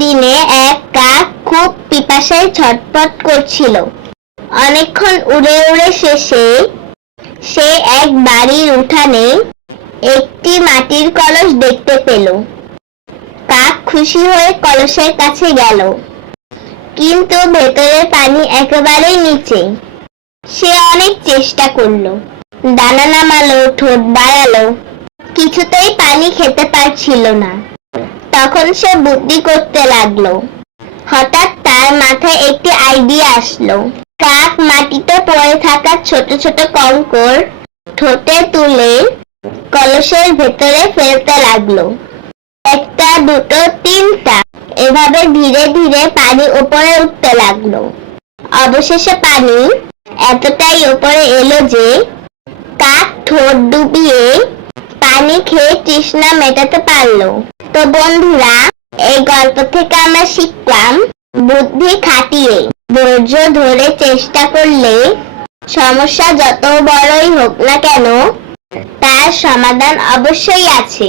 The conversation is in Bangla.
দিনে এক কাক খুব পিপাসায় ছটফট করছিল। অনেকক্ষণ উড়ে উড়ে শেষে সে এক বাড়ির উঠানে একটি মাটির কলস দেখতে পেল। কাক খুশি হয়ে কলসের কাছে গেল, কিন্তু ভেতরের পানি একেবারেই নিচে। সে অনেক চেষ্টা করলো, দানা নামালো, ঠোঁট বাড়ালো, কিছুতেই পানি খেতে পারছিল না। তখন সে বুদ্ধি করতে লাগলো। হঠাৎ তার মাথায় একটি আইডিয়া আসলো। কাক মাটিতে পড়ে থাকা ছোট ছোট কঙ্কর ঠোঁটে তুলে কলসের ভেতরে ফেলতে লাগলো। একটা, দুটো, তিনটা, এভাবে ধীরে ধীরে পানি উপরে উঠতে লাগলো। অবশেষে পানি এতটাই উপরে এলো যে কাক ঠোঁট ডুবিয়ে পানি খেয়ে তৃষ্ণা মেটাতে পারলো। তো বন্ধুরা, এই গল্প থেকে আমরা শিখলাম, বুদ্ধি খাটিয়ে ধৈর্য ধরে চেষ্টা করলে সমস্যা যত বড়ই হোক না কেন তার সমাধান অবশ্যই আছে।